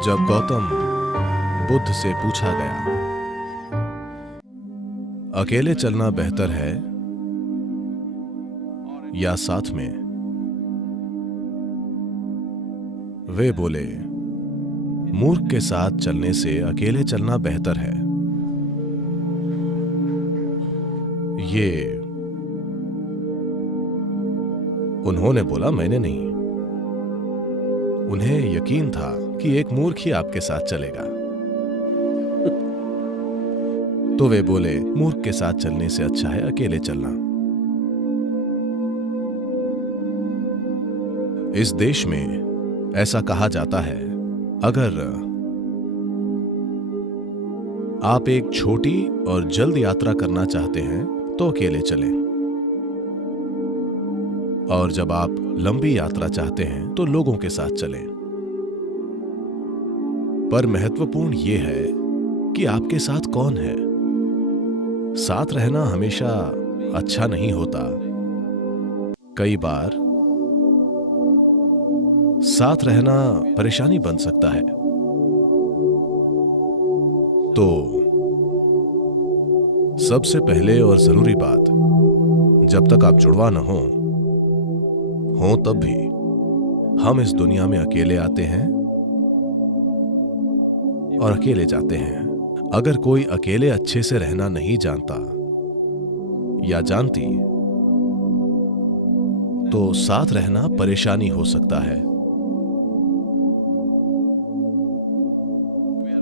जब गौतम बुद्ध से पूछा गया, अकेले चलना बेहतर है या साथ में, वे बोले, मूर्ख के साथ चलने से अकेले चलना बेहतर है। ये उन्होंने बोला, मैंने नहीं। उन्हें यकीन था कि एक मूर्ख ही आपके साथ चलेगा। तो वे बोले, मूर्ख के साथ चलने से अच्छा है अकेले चलना। इस देश में ऐसा कहा जाता है, अगर आप एक छोटी और जल्द यात्रा करना चाहते हैं तो अकेले चलें, और जब आप लंबी यात्रा चाहते हैं तो लोगों के साथ चलें। पर महत्वपूर्ण यह है कि आपके साथ कौन है। साथ रहना हमेशा अच्छा नहीं होता। कई बार साथ रहना परेशानी बन सकता है। तो सबसे पहले और जरूरी बात, जब तक आप जुड़वा न हो तब भी हम इस दुनिया में अकेले आते हैं और अकेले जाते हैं। अगर कोई अकेले अच्छे से रहना नहीं जानता या जानती, तो साथ रहना परेशानी हो सकता है।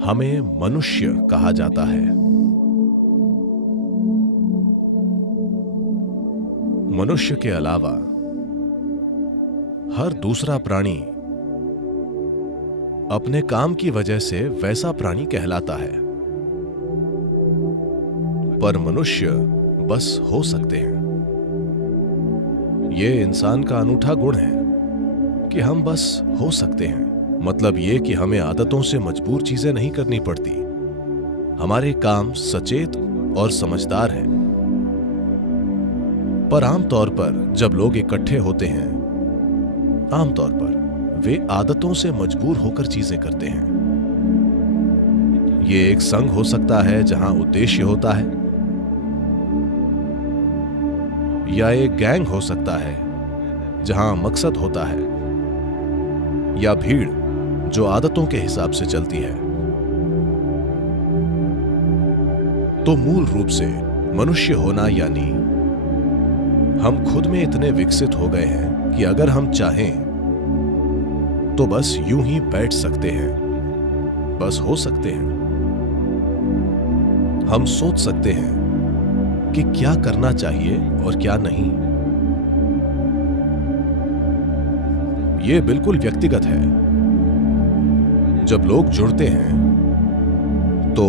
हमें मनुष्य कहा जाता है। मनुष्य के अलावा हर दूसरा प्राणी अपने काम की वजह से वैसा प्राणी कहलाता है, पर मनुष्य बस हो सकते हैं। यह इंसान का अनूठा गुण है कि हम बस हो सकते हैं। मतलब यह कि हमें आदतों से मजबूर चीजें नहीं करनी पड़ती। हमारे काम सचेत और समझदार हैं। पर आमतौर पर जब लोग इकट्ठे होते हैं, आमतौर पर वे आदतों से मजबूर होकर चीजें करते हैं। यह एक संघ हो सकता है जहां उद्देश्य होता है, या एक गैंग हो सकता है जहां मकसद होता है, या भीड़ जो आदतों के हिसाब से चलती है। तो मूल रूप से मनुष्य होना यानी हम खुद में इतने विकसित हो गए हैं कि अगर हम चाहें तो बस यूं ही बैठ सकते हैं, बस हो सकते हैं। हम सोच सकते हैं कि क्या करना चाहिए और क्या नहीं। यह बिल्कुल व्यक्तिगत है। जब लोग जुड़ते हैं तो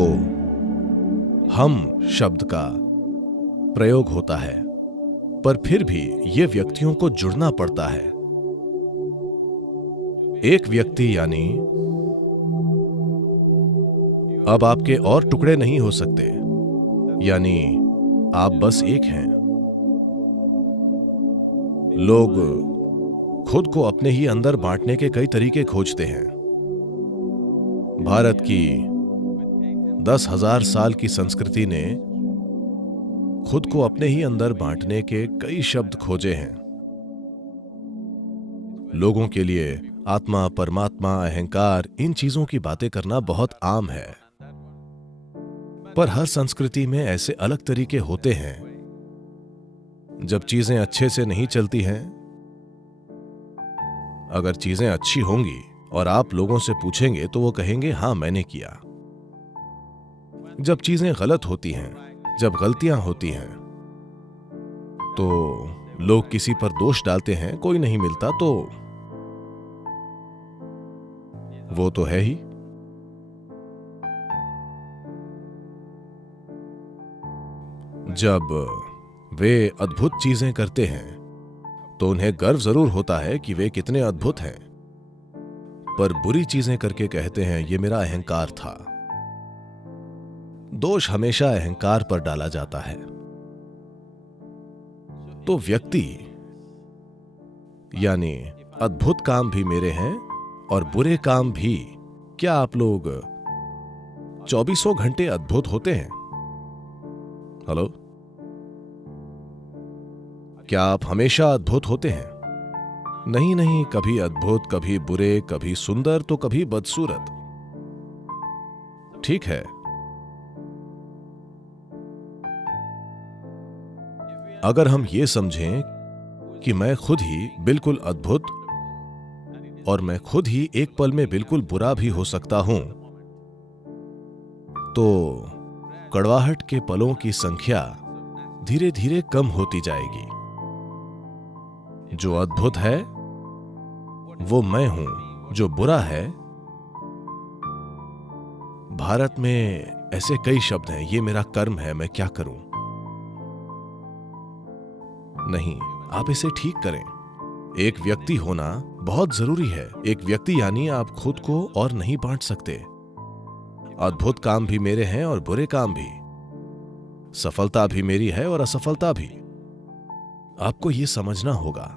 हम शब्द का प्रयोग होता है, पर फिर भी यह व्यक्तियों को जुड़ना पड़ता है। एक व्यक्ति यानी अब आपके और टुकड़े नहीं हो सकते, यानी आप बस एक हैं। लोग खुद को अपने ही अंदर बांटने के कई तरीके खोजते हैं। भारत की 10,000 साल की संस्कृति ने खुद को अपने ही अंदर बांटने के कई शब्द खोजे हैं। लोगों के लिए आत्मा, परमात्मा, अहंकार, इन चीजों की बातें करना बहुत आम है। पर हर संस्कृति में ऐसे अलग तरीके होते हैं। जब चीजें अच्छे से नहीं चलती हैं, अगर चीजें अच्छी होंगी और आप लोगों से पूछेंगे तो वो कहेंगे, हां मैंने किया। जब चीजें गलत होती हैं, जब गलतियां होती हैं, तो लोग किसी पर दोष डालते हैं। कोई नहीं मिलता तो वो तो है ही। जब वे अद्भुत चीजें करते हैं तो उन्हें गर्व जरूर होता है कि वे कितने अद्भुत हैं, पर बुरी चीजें करके कहते हैं, ये मेरा अहंकार था। दोष हमेशा अहंकार पर डाला जाता है। तो व्यक्ति यानी अद्भुत काम भी मेरे हैं और बुरे काम भी क्या आप लोग 24 घंटे अद्भुत होते हैं? हेलो, क्या आप हमेशा अद्भुत होते हैं? नहीं नहीं, कभी अद्भुत, कभी बुरे, कभी सुंदर तो कभी बदसूरत। ठीक है, अगर हम ये समझें कि मैं खुद ही बिल्कुल अद्भुत और मैं खुद ही एक पल में बिल्कुल बुरा भी हो सकता हूं, तो कड़वाहट के पलों की संख्या धीरे धीरे कम होती जाएगी। जो अद्भुत है वो मैं हूं, जो बुरा है, भारत में ऐसे कई शब्द हैं, ये मेरा कर्म है, मैं क्या करूं। नहीं, आप इसे ठीक करें। एक व्यक्ति होना बहुत जरूरी है। एक व्यक्ति यानी आप खुद को और नहीं बांट सकते। अद्भुत काम भी मेरे हैं और बुरे काम भी, सफलता भी मेरी है और असफलता भी। आपको यह समझना होगा।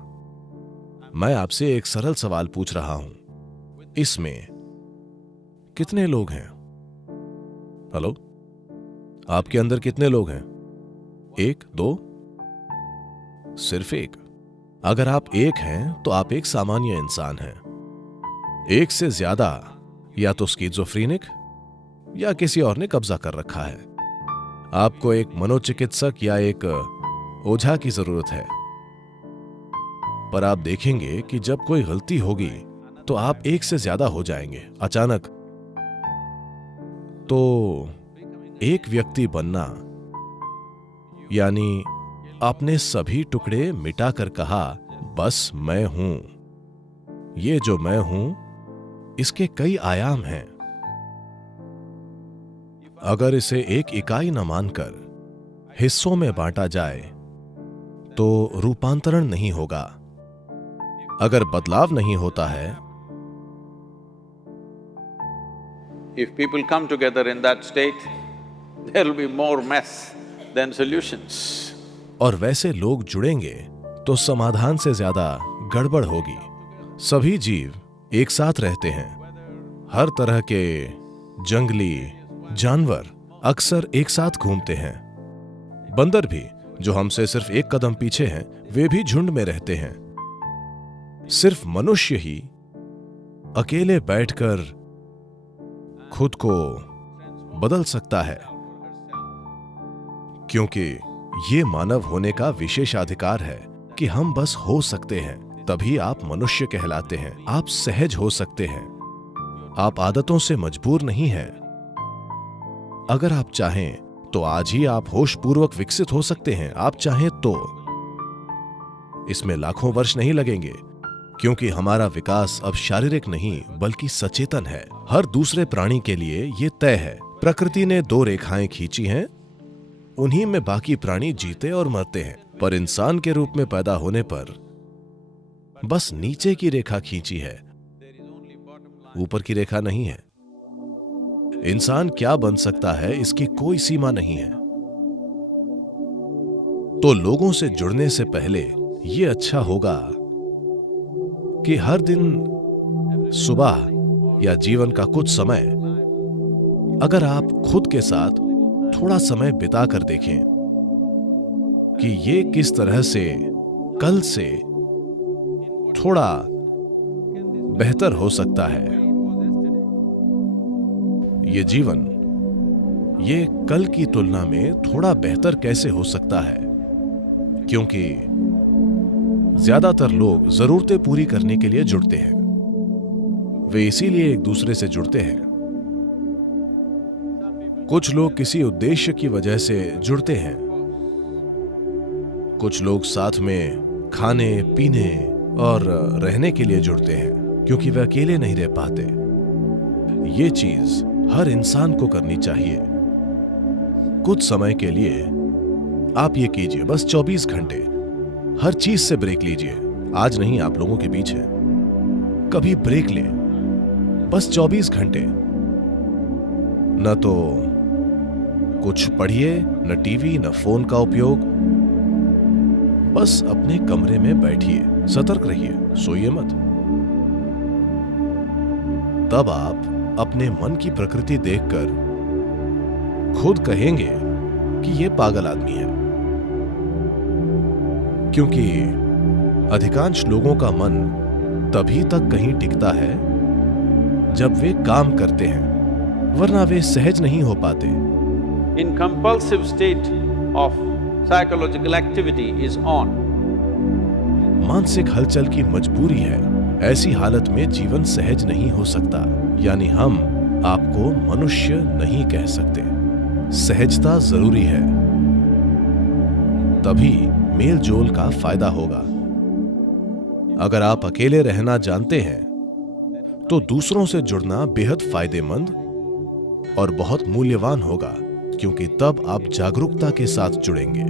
मैं आपसे एक सरल सवाल पूछ रहा हूं, इसमें कितने लोग हैं? हेलो, आपके अंदर कितने लोग हैं? एक, दो, सिर्फ एक। अगर आप एक हैं तो आप एक सामान्य इंसान हैं। एक से ज्यादा या तो स्किज़ोफ्रेनिक या किसी और ने कब्जा कर रखा है। आपको एक मनोचिकित्सक या एक ओझा की जरूरत है। पर आप देखेंगे कि जब कोई गलती होगी तो आप एक से ज्यादा हो जाएंगे अचानक। तो एक व्यक्ति बनना यानी आपने सभी टुकड़े मिटाकर कहा, बस मैं हूं। ये जो मैं हूं, इसके कई आयाम हैं। अगर इसे एक इकाई न मानकर हिस्सों में बांटा जाए तो रूपांतरण नहीं होगा। अगर बदलाव नहीं होता है, If people come together in that state, there will be more mess than solutions. और वैसे लोग जुड़ेंगे तो समाधान से ज्यादा गड़बड़ होगी। सभी जीव एक साथ रहते हैं। हर तरह के जंगली जानवर अक्सर एक साथ घूमते हैं। बंदर भी, जो हमसे सिर्फ एक कदम पीछे हैं, वे भी झुंड में रहते हैं। सिर्फ मनुष्य ही अकेले बैठकर खुद को बदल सकता है, क्योंकि ये मानव होने का विशेषाधिकार है कि हम बस हो सकते हैं। तभी आप मनुष्य कहलाते हैं। आप सहज हो सकते हैं। आप आदतों से मजबूर नहीं हैं। अगर आप चाहें तो आज ही आप होशपूर्वक विकसित हो सकते हैं। आप चाहें तो इसमें लाखों वर्ष नहीं लगेंगे, क्योंकि हमारा विकास अब शारीरिक नहीं बल्कि सचेतन है। हर दूसरे प्राणी के लिए यह तय है। प्रकृति ने दो रेखाएं खींची हैं, उन्हीं में बाकी प्राणी जीते और मरते हैं। पर इंसान के रूप में पैदा होने पर बस नीचे की रेखा खींची है, ऊपर की रेखा नहीं है। इंसान क्या बन सकता है, इसकी कोई सीमा नहीं है। तो लोगों से जुड़ने से पहले यह अच्छा होगा कि हर दिन सुबह या जीवन का कुछ समय अगर आप खुद के साथ थोड़ा समय बिता कर देखें कि ये किस तरह से कल से थोड़ा बेहतर हो सकता है। ये जीवन ये कल की तुलना में थोड़ा बेहतर कैसे हो सकता है, क्योंकि ज्यादातर लोग जरूरतें पूरी करने के लिए जुड़ते हैं। वे इसीलिए एक दूसरे से जुड़ते हैं। कुछ लोग किसी उद्देश्य की वजह से जुड़ते हैं। कुछ लोग साथ में खाने पीने और रहने के लिए जुड़ते हैं, क्योंकि वे अकेले नहीं रह पाते। ये चीज हर इंसान को करनी चाहिए। कुछ समय के लिए आप ये कीजिए, बस 24 घंटे हर चीज से ब्रेक लीजिए। आज नहीं, आप लोगों के बीच है, कभी ब्रेक लें। बस 24 घंटे न तो कुछ पढ़िए, न टीवी, न फोन का उपयोग। बस अपने कमरे में बैठिए, सतर्क रहिए, सोइए मत। तब आप अपने मन की प्रकृति देखकर खुद कहेंगे कि ये पागल आदमी है, क्योंकि अधिकांश लोगों का मन तभी तक कहीं टिकता है जब वे काम करते हैं, वरना वे सहज नहीं हो पाते। In compulsive state of psychological activity is on. मानसिक हलचल की मजबूरी है, ऐसी हालत में जीवन सहज नहीं हो सकता, यानी हम आपको मनुष्य नहीं कह सकते। सहजता जरूरी है, तभी मेल जोल का फायदा होगा। अगर आप अकेले रहना जानते हैं तो दूसरों से जुड़ना बेहद फायदेमंद और बहुत मूल्यवान होगा, क्योंकि तब आप जागरूकता के साथ जुड़ेंगे।